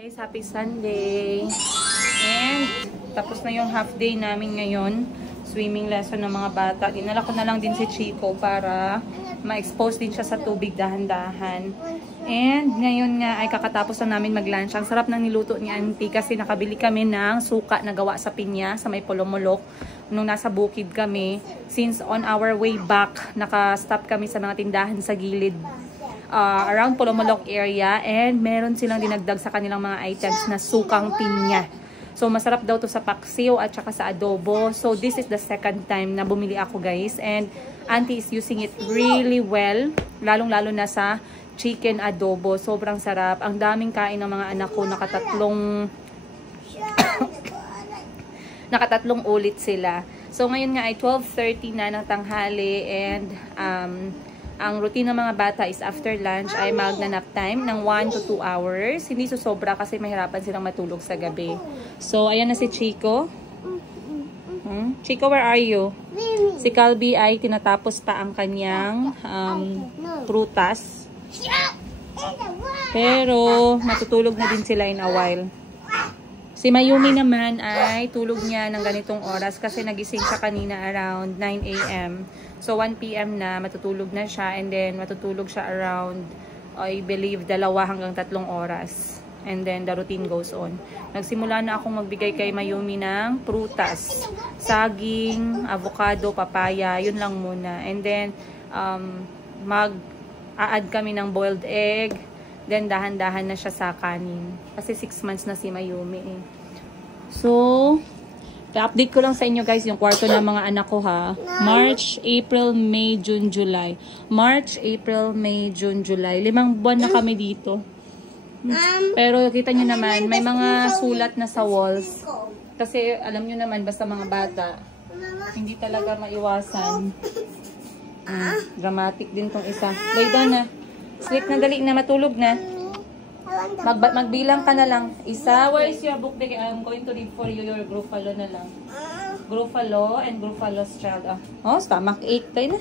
Guys, happy Sunday. And tapos na yung half day namin ngayon. Swimming lesson ng mga bata. Dinala ko na lang din si Chico para ma-expose din siya sa tubig dahan-dahan. And ngayon nga ay kakatapos na namin mag-lunch. Ang sarap ng niluto ni Auntie kasi nakabili kami ng suka na gawa sa pinya sa may Polomolok nung nasa bukid kami. Since on our way back, naka-stop kami sa mga tindahan sa gilid. Around Polomolok area, and meron silang dinagdag sa kanilang mga items na sukang pinya. So masarap daw to sa paksiw at saka sa adobo. So this is the second time na bumili ako, guys, and Auntie is using it really well, lalong-lalo na sa chicken adobo. Sobrang sarap. Ang daming kain ng mga anak ko, nakatatlong ulit sila. So ngayon nga ay 12:30 na ng tanghali, and ang routine ng mga bata is after lunch ay mag-nap time ng 1 to 2 hours. Hindi susobra kasi mahirapan silang matulog sa gabi. So, ayan na si Chico. Chico, where are you? Si Calby ay tinatapos pa ang kanyang prutas. Pero, matutulog na din sila in a while. Si Mayumi naman ay tulog niya ng ganitong oras kasi nagising siya kanina around 9 AM. So 1 PM na matutulog na siya, and then matutulog siya around, I believe, 2 hanggang 3 oras. And then the routine goes on. Nagsimula na akong magbigay kay Mayumi ng prutas. Saging, avocado, papaya, yun lang muna. And then mag-a-add kami ng boiled egg. Then, dahan-dahan na siya sa kanin. Kasi 6 months na si Mayumi eh. So, i-update ko lang sa inyo, guys, yung kwarto ng mga anak ko, ha. March, April, May, June, July. March, April, May, June, July. 5 buwan na kami dito. Pero, kita nyo naman, may mga sulat na sa walls. Kasi, alam nyo naman, basta mga bata, hindi talaga maiwasan. Dramatic din tong isa. Lay down na. Sleep na, dali na, matulog na. Magbilang ka na lang. Isa, where is your book? I'm going to read for you your Gruffalo na lang. Gruffalo and Gruffalo's Child. Oh, stomach ache. Tayo na.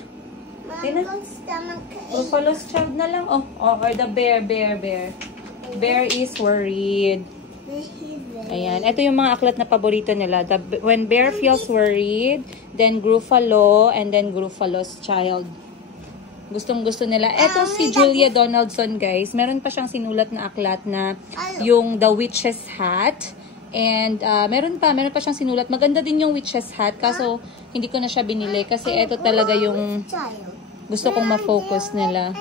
Tayo na. Gruffalo's Child na lang. Oh, or the bear. Bear is worried. Ayan. Ito yung mga aklat na paborito nila. When bear feels worried, then Gruffalo, and then Gruffalo's Child. Gustong-gusto nila. Eto si Julia Donaldson, guys. Meron pa siyang sinulat na aklat na yung The Witch's Hat. And meron pa siyang sinulat. Maganda din yung Witch's Hat. Kaso hindi ko na siya binili. Kasi eto talaga yung gusto kong ma-focus nila.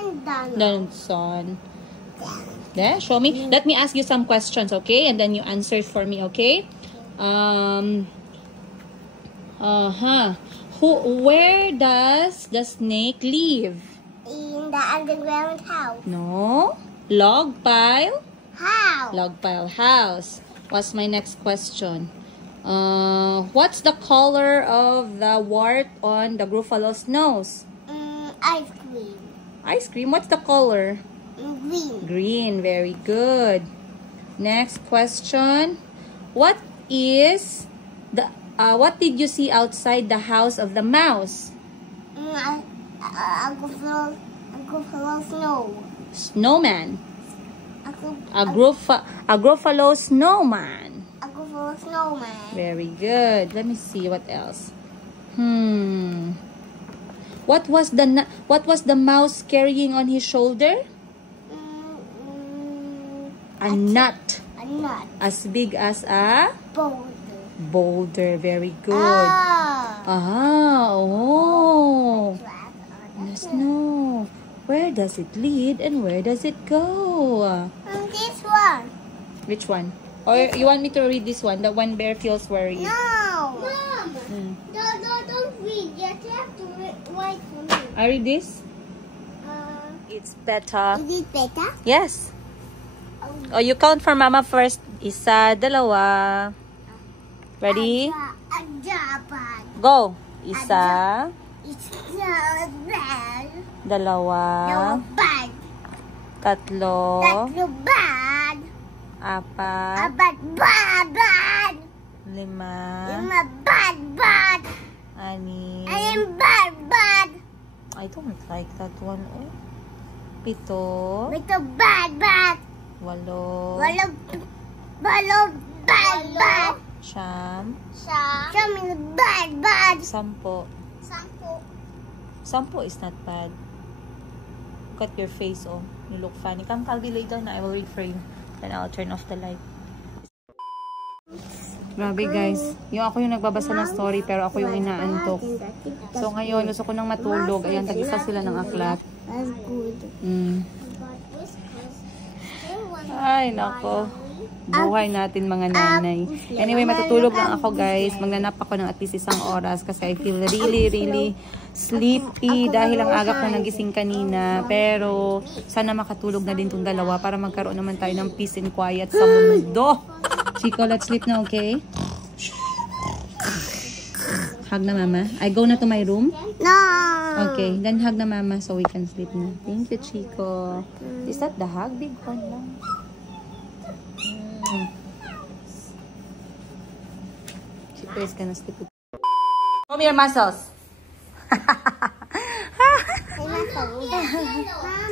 Donaldson. Yeah, show me. Let me ask you some questions, okay? And then you answer for me, okay? Where does the snake live? In the underground house. No. Log pile? House. Log pile house. What's my next question? What's the color of the wart on the Gruffalo's nose? Ice cream. Ice cream? What's the color? Green. Green. Very good. Next question. What is the what did you see outside the house of the mouse? A Gruffalo snow. Snowman. A Gruffalo snowman. A Gruffalo snowman. Very good. Let me see what else. What was the mouse carrying on his shoulder? A nut. A nut. As big as a boulder. Very good. Oh. The snow. Where does it lead and where does it go? This one. Which one? Or you want me to read this one? The one bear feels worried. No. Mom. Don't read. You have to write for me. I read this? It's better. Is it better? Yes. Oh, you count for Mama first. Isa, dalawa. Ready? Go. Isa. Dalawa. Tatlo. Apat. 5. 6. 6. I don't like that one. 7. 8. 9. Bad. Siyam. Siyam is bad. Sampo. Sampo is not bad. Look at your face, oh. You look funny. Come, Calvi, lay down na. I will read for you. Then I'll turn off the light. Grabe, guys. Ako yung nagbabasa ng story, pero ako yung inaantok. So, ngayon, gusto ko nang matulog. Ayan, tag-isa sila ng aklat. That's good. Ay, nako. Buhay natin mga nanay. Anyway, matutulog lang ako, guys. Magnanap ako ng at least 1 oras kasi I feel really sleepy dahil ang aga ko nagising kanina. Pero sana makatulog na din tong dalawa para magkaroon naman tayo ng peace and quiet sa mundo. Chico, let's sleep na, okay? Hug na mama. I go na to my room? No. Okay, then hug na mama so we can sleep na. Thank you, Chico. Is that the hug? Big one lang. Chico is gonna sleep with you. Show me your muscles.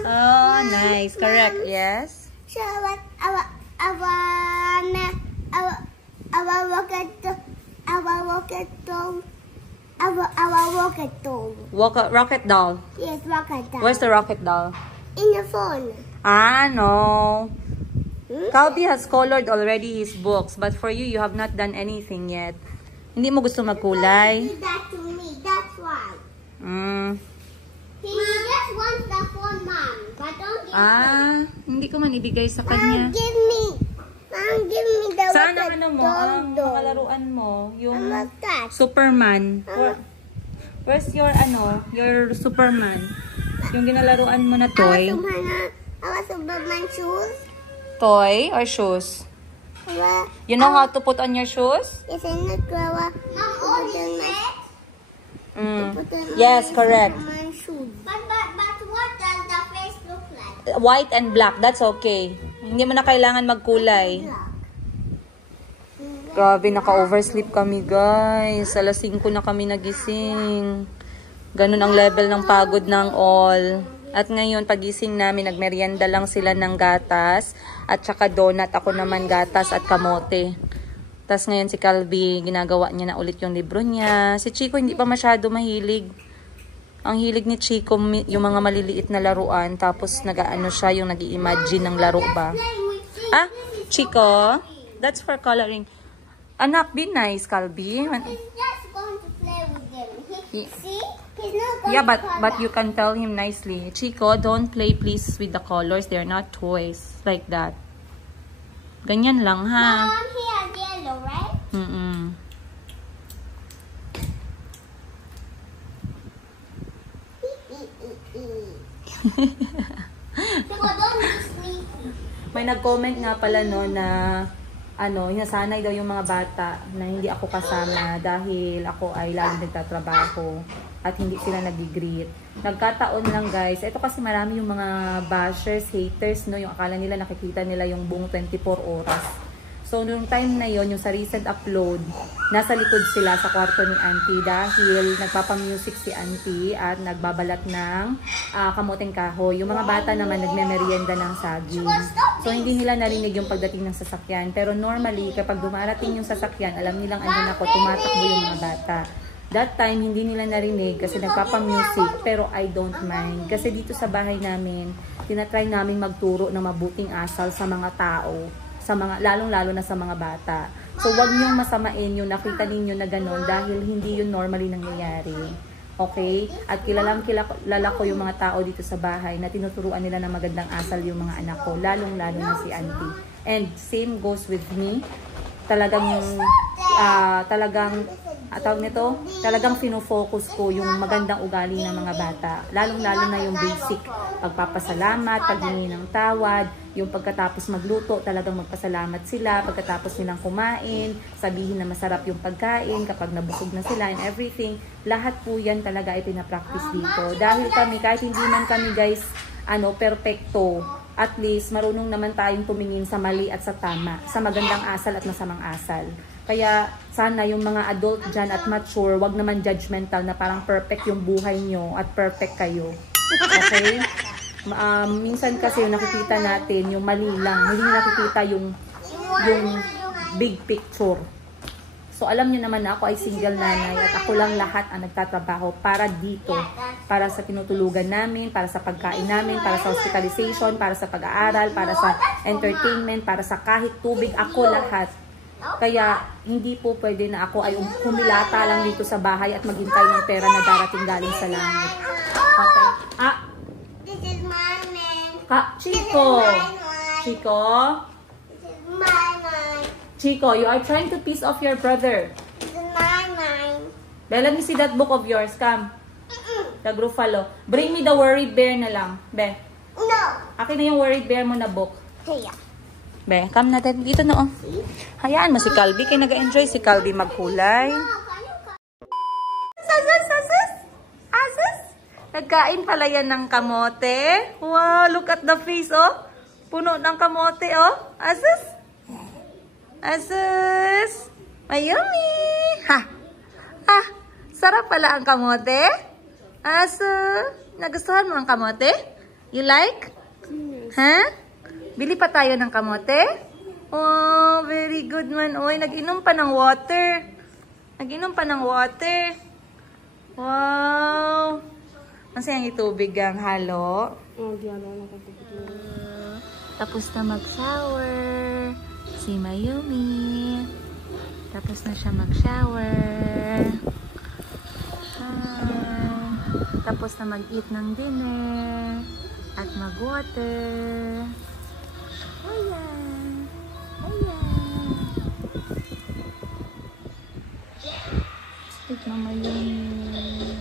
Oh, nice. Correct. Yes. So what? Our rocket doll. Rocket doll. Yes, rocket doll. Where's the rocket doll? In the phone. Ah, no. Calvi has colored already his books, but for you, you have not done anything yet. Hindi mo gusto magkulay? He that to me, that's why. He just wants the phone, Mom. But don't give me. Hindi ko man ibigay sa kanya. Mom, give me the Saan ang rocket ano mo? doll. Ang mga laruan mo? Yung What's that? Superman. Where's your your Superman? Yung ginalaruan mo na toy? Our Superman shoes. Toy or shoes? You know how to put on your shoes? Yes, I know, Mom, all is Yes, correct. Superman shoes. But what does the face look like? White and black, that's okay. Hindi mo na kailangan magkulay. Grabe, naka-oversleep kami, guys. Alas 5 na kami nagising. Ganun ang level ng pagod ng all. At ngayon, pagising namin, nagmerienda lang sila ng gatas at saka donut. Ako naman gatas at kamote. Tapos ngayon si Calvi, ginagawa niya na ulit yung libro niya. Si Chico hindi pa masyado mahilig. Ang hilig ni Chico, yung mga maliliit na laruan. Tapos nag-aano siya, yung nag-i-imagine ng laro ba. Ah, Chico, that's for coloring. Anak, be nice, Calvi. He's just going to play with them. See? He's not going Yeah, to color. but you can tell him nicely. Chico, don't play please with the colors. They're not toys. Like that. Ganyan lang, ha? Mom, he has yellow, right? Chico, don't be sleepy. May nag-comment nga pala no na hinasanay daw yung mga bata na hindi ako kasama dahil ako ay laging nagtatrabaho at hindi sila nag-greet. Nagkataon lang, guys. Ito kasi marami yung mga bashers, haters, no? Yung akala nila nakikita nila yung buong 24 oras. So, nung time na yon, yung sa recent upload, nasa likod sila sa kwarto ni Auntie dahil nagpapamusic si Auntie at nagbabalat ng kamoteng kahoy. Yung mga bata naman nagme-merienda ng saging. So, hindi nila narinig yung pagdating ng sasakyan. Pero normally, kapag dumarating yung sasakyan, alam nilang andun ako, tumatakbo yung mga bata. That time, hindi nila narinig kasi nagpapamusic, pero I don't mind. Kasi dito sa bahay namin, tinatry namin magturo ng mabuting asal sa mga tao. Lalong-lalo na sa mga bata. So, wag niyong masamain yung nakita ninyo na gano'n dahil hindi yun normally nangyayari. Okay? At kilala ko yung mga tao dito sa bahay na tinuturuan nila ng magandang asal yung mga anak ko. Lalong-lalo na si Auntie. And same goes with me. Talagang sinofocus ko yung magandang ugali ng mga bata. Lalong-lalo na yung basic. Pagpapasalamat, paghingi ng tawad, yung pagkatapos magluto, talagang magpasalamat sila, pagkatapos nilang kumain, sabihin na masarap yung pagkain, kapag nabusog na sila and everything. Lahat po yan talaga ay pinapractice dito. Dahil kami, kahit hindi man kami guys, perfecto, at least marunong naman tayong tumingin sa mali at sa tama, sa magandang asal at masamang asal. Kaya sana yung mga adult dyan at mature, wag naman judgmental na parang perfect yung buhay nyo at perfect kayo. Okay? Minsan kasi yung nakikita natin, yung mali lang. Hindi nakikita yung yung big picture. So, alam niyo naman na ako ay single nanay at ako lang lahat ang nagtatrabaho para dito. Para sa tinutulugan namin, para sa pagkain namin, para sa hospitalization, para sa pag-aaral, para sa entertainment, para sa kahit tubig. Ako lahat. Kaya, hindi po pwede na ako ay humilata lang dito sa bahay at maghintay ng pera na darating galing sa langit. Okay. This is my man. Chico. Chico. This is my man. Chico, you are trying to piss off your brother. This is my man. Be, let me see that book of yours. Come. The Gruffalo. Bring me the worried bear na lang. Be. No. Akin na yung worried bear mo na book. Here. Be, come natin. Dito na oh. Hayaan mo si Calvi. Kaya nag-enjoy si Calvi magkulay. Asus! Nagkain pala yan ng kamote. Wow, look at the face oh. Puno ng kamote oh. Asus! Asus! Mayumi! Ha! Sarap pala ang kamote. Asus! Nagustuhan mo ang kamote? You like? Ha? Bili pa tayo ng kamote? Oh, very good man. Oy, nag-inom pa ng water. Nag-inom pa ng water. Wow! Masayang itubig ang halo. Tapos na mag-shower. Si Mayumi. Tapos na siya mag-shower. Tapos na mag-eat ng dinner. At mag-water. Ayan. Ayan. Eat na Mayumi.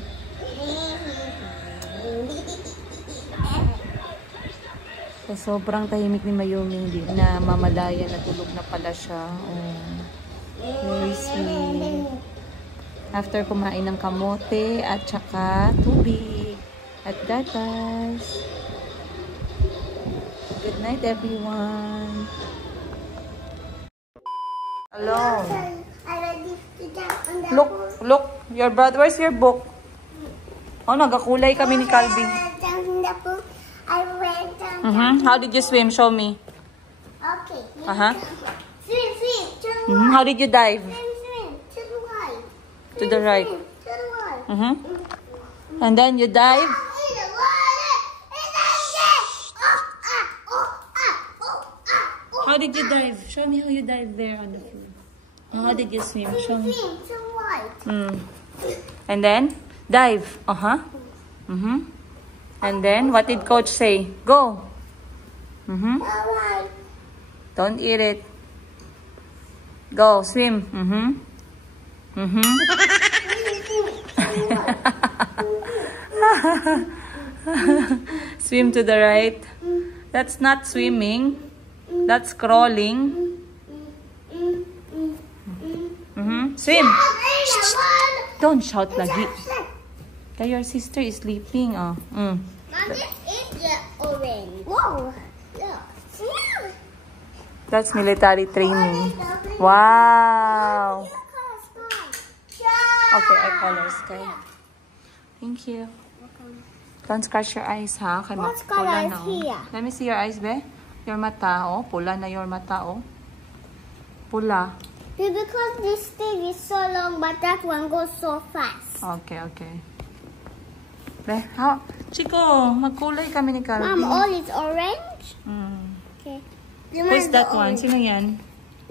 So, sobrang tahimik ni Mayumi, hindi na mamalaya, natulog na pala siya. Oh, very sweet. After kumain ng kamote at saka tubig at gatas. Good night, everyone. Hello. Look, your brother, where's your book? Oh, nagakulay kami ni Calvi. I went down. How did you swim? Show me. Okay. Swim. Swim. How did you dive? Swim. To the right. To the right. To the right. And then you dive. How did you dive? Show me how you dive there on the floor. How did you swim? Show me. Swim to the right. And then dive. And then what did coach say? Go. Alright. Don't eat it. Go swim. Swim to the right. That's not swimming. That's crawling. Swim. Don't shout lagi. Your sister is sleeping. Oh. Mom, this is the orange. Whoa. Look. That's military training. Wow. Okay, I color Sky. Thank you. Don't scratch your eyes, ha? Kay What pula color is na, oh. here? Let me see your eyes, be. Your mata, oh. Pula na your mata, oh. Pula. Because this thing is so long, but that one goes so fast. Okay. Be, ha? Chico, magkulay kami ni Calvi. Mom, all is orange? Okay. Who's that one? Sino yan?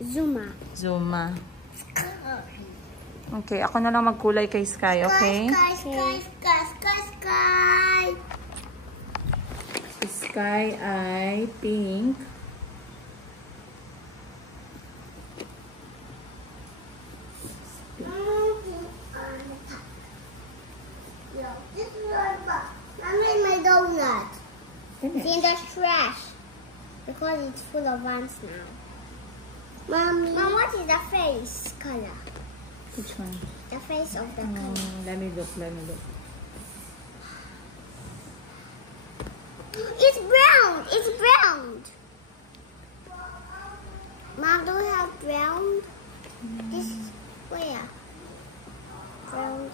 Zuma. Zuma. Okay, ako na lang magkulay kay Sky, okay? Sky. Sky ay pink. Mommy, my donut. See, there's trash. Because it's full of ants now. Mom, what is the face color? Which one? The face of the color. Let me look. It's brown. It's brown. Mom, do we have brown? This is where? Brown.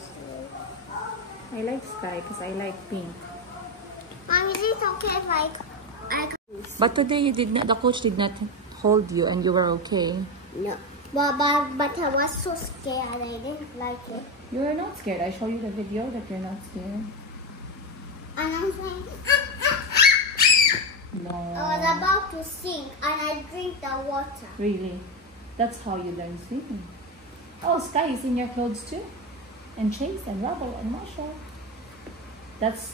I like Sky because I like pink. Mom, is it okay if I But today the coach did not hold you and you were okay. No. But I was so scared. I didn't like it. You were not scared. I show you the video that you're not scared. And I'm saying, No. I was about to sink and I drink the water. Really? That's how you learn swimming. Oh, Sky is in your clothes too. And Chase and Rubble and Marshall.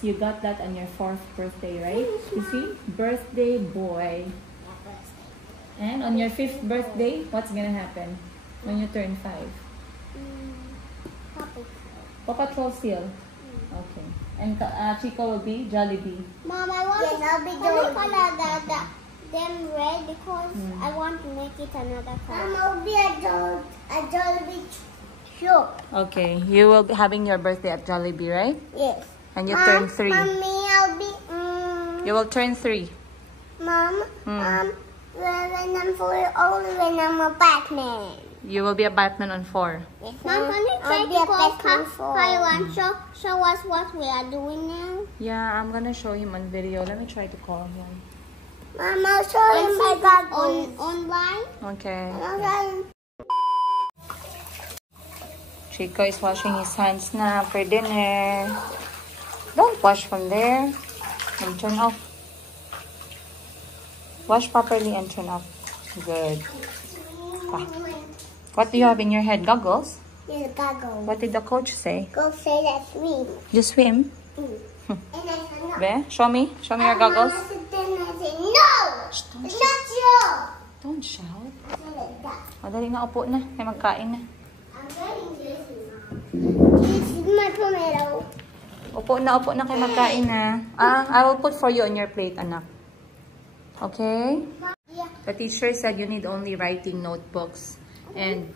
You got that on your 4th birthday, right? You see? Birthday boy. And on your 5th birthday, what's gonna happen when you turn 5? Paw Patrol still? Okay. And Chico will be Jollibee. Mom, I want to be color them red because I want to make it another color. Mom, I'll be a Jollibee shop. Okay. You will be having your birthday at Jollibee, right? Yes. And you turn 3. Mommy, I'll be... You will turn 3. Mom, when I'm 4 old, when I'm a Batman. You will be a Batman on 4. Yes, Mom, can you try to call Kyle show us what we are doing now? Yeah, I'm gonna show him on video. Let me try to call him. Mom, I'll show him my goggles. Online? Okay. Okay. Chico is washing his hands now for dinner. Don't wash from there. And turn off. Wash properly and turn off. Good. Ah. What do you have in your head? Goggles? Yes, goggles. What did the coach say? Go say that swim. You swim? And I said no. Be, show me. Show me your goggles. Mama said then I said no. It's not you. Don't shout. I said like that. O, dali na. Upo na. May magkain na. I'm getting this now. This is my tomato. Upo na kay magkain na. I will put for you on your plate, anak. Okay? Yeah. The teacher said you need only writing notebooks. And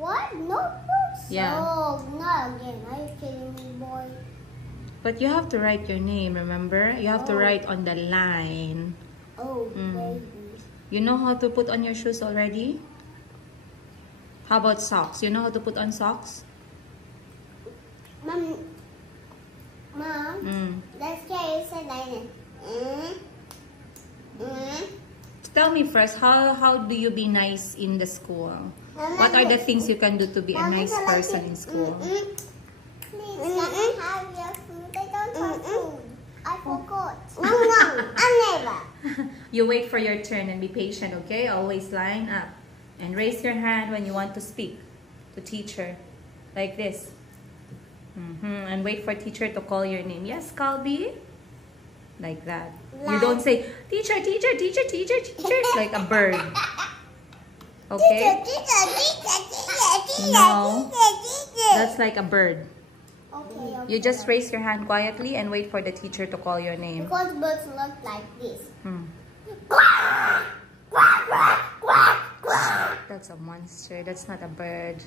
What? Notebooks? Yeah. Oh, not again. Are you kidding me, boy? but you have to write your name, remember? You have to write on the line. Oh, baby. You know how to put on your shoes already? How about socks? You know how to put on socks? Mom, that's why you said that. Tell me first, how do you be nice in the school? What are the things you can do to be a nice person in school? Please, let me have your food. I don't want food. I forgot. No, I never. You wait for your turn and be patient, okay? Always line up. And raise your hand when you want to speak to teacher. Like this. And wait for teacher to call your name. Yes, Calby? Like that. You don't say, teacher, teacher, teacher, teacher, teacher. It's like a bird. Okay? No. That's like a bird. Okay. You just raise your hand quietly and wait for the teacher to call your name. Because birds look like this. That's a monster. That's not a bird.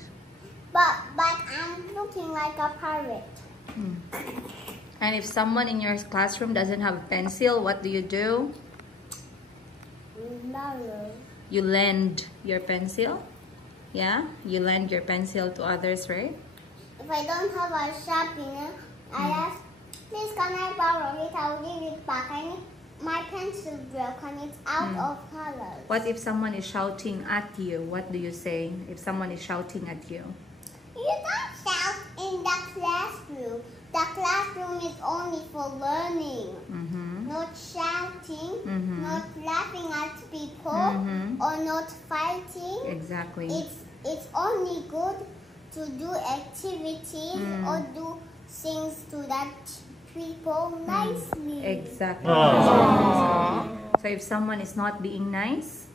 But I'm looking like a parrot. And if someone in your classroom doesn't have a pencil, what do? No. You lend your pencil. Yeah? You lend your pencil to others, right? If I don't have a sharpener, I ask, please can I borrow it? I will give it back. I need my pencil broke and it's out of colors. What if someone is shouting at you? What do you say if someone is shouting at you? You don't shout in the classroom. The classroom is only for learning. Not shouting, not laughing at people, or not fighting. Exactly. It's only good to do activities or do things to that people nicely. Exactly. So if someone is not being nice,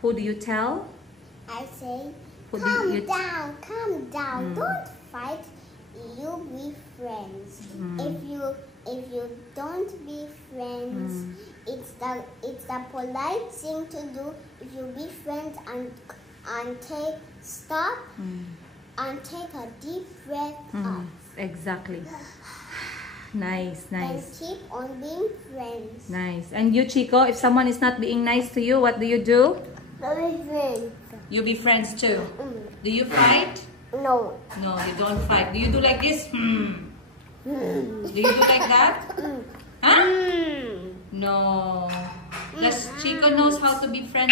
who do you tell? I say, Who do calm you down, don't fight. You be friends. If you don't be friends, it's the polite thing to do. If you be friends and stop and take a deep breath up. Exactly. Nice. And keep on being friends. Nice. And you, Chico, if someone is not being nice to you, what do? Be friends. You be friends too. Do you fight? No. No, you don't fight. Do you do like this? Do you do like that? Huh? No. Does Chico knows how to be friend?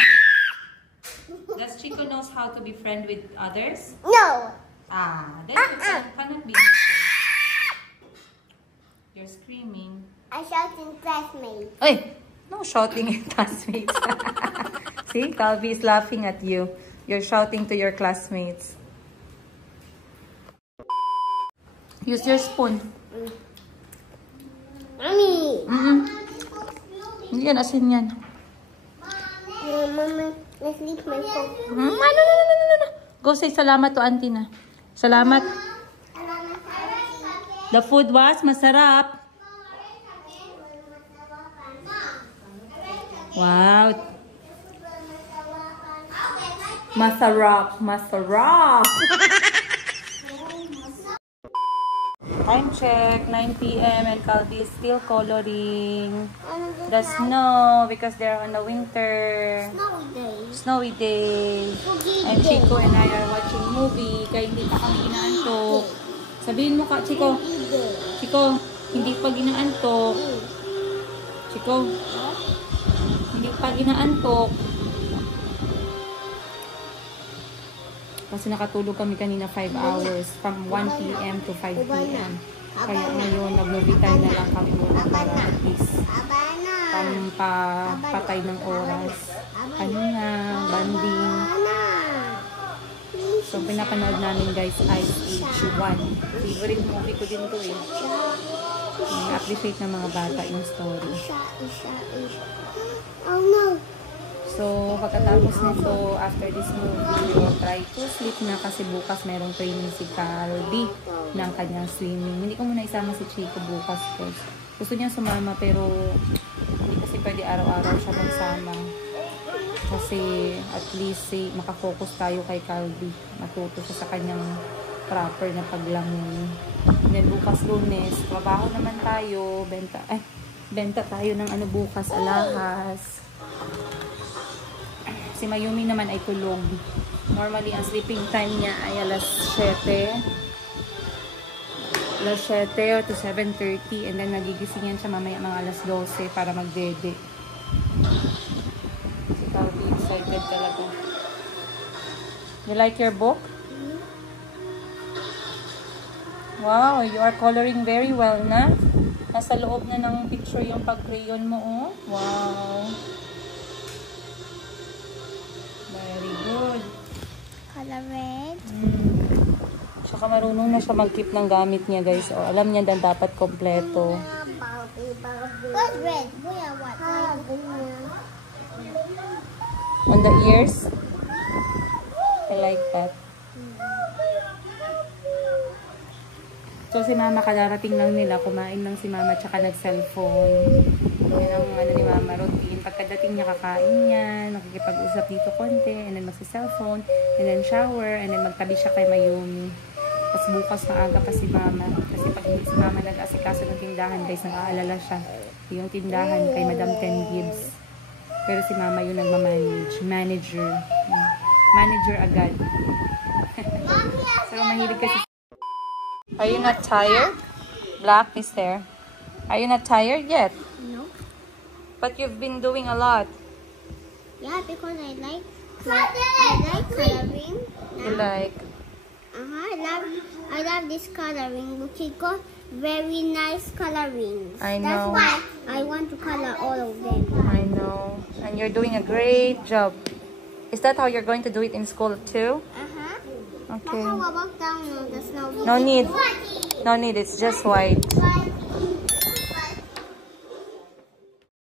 Does Chico knows how to be friend with others? No. Then you cannot be mistake. You're screaming. I shouting classmates. Hey, no shouting at classmates. See, Calvi is laughing at you. You're shouting to your classmates. Use your spoon. Mommy. Hindi yan, asin yan. Mama, let's leave my phone. No. Go say salamat to auntie na. Salamat. The food was masarap. Wow. Masarap. Time check, 9 p.m. and Calvi is still coloring the snow because they're on the winter. Snowy day. And Chico and I are watching movie kaya hindi pa kami inaantok. Sabihin mo ka, Chico. Chico, hindi pa ginaantok. Chico, hindi pa ginaantok. Kasi nakatulog kami kanina 5 hours from 1 p.m. to 5 p.m. Kaya ngayon nag-movie time na lang kami muna para at least pampapatay ng oras. Ano na, banding. So pinapanood namin guys Ice Age 1. Favorite movie ko din to eh. I-appreciate ng mga bata yung story. Oh no. So, pagkatapos nito, after this movie, we'll try to sleep na kasi bukas merong training si Calvi ng kanyang swimming. Hindi ko muna isama si Chico bukas guys. Gusto niya sumama pero hindi kasi pwede araw-araw siya magsama. Kasi at least makafocus tayo kay Calvi. Matuto siya sa kanyang proper na paglangoy. Then bukas Lunes, trabaho naman tayo. Benta tayo ng ano bukas, alahas. Si Mayumi naman ay tulog. Normally, ang sleeping time niya ay alas 7 to 7:30 and then nagigising yan siya mamaya mga alas 12 para magdede. Si Calvi excited talaga. You like your book? Wow, you are coloring very well na. Nasa loob na ng picture yung pag-crayon mo, oh. Wow. Very good. Color red. Tsaka marunong na siya mag-keep ng gamit niya, guys. O, alam niya na dapat kompleto. What red? What? On the ears? I like that. So, si Mama, kadarating lang nila. Kumain lang si Mama, tsaka nag-cellphone. Yan ang ano ni Mama, routine. Pagkadating niya, kakain niya, nakikipag-usap dito konti, and then magsi-cellphone, and then shower, and then magtabi siya kay Mayumi. Tapos bukas na aga pa si Mama. Kasi pag hindi si Mama nag-asikaso ng tindahan, guys, nag-aalala siya. Yung tindahan kay Madam Ten Gibbs. Pero si Mama yung nagmamanage. Manager. Manager agad. So, mahilig kasi. Are you not tired? Black is there. Are you not tired yet? No. But you've been doing a lot. Yeah, because I like coloring. You like? I love this coloring. Chico, very nice coloring. I know. That's why I want to color all of them. I know. And you're doing a great job. Is that how you're going to do it in school too? Uh-huh. Okay. But how about down on the snow? No need. No need. It's just white.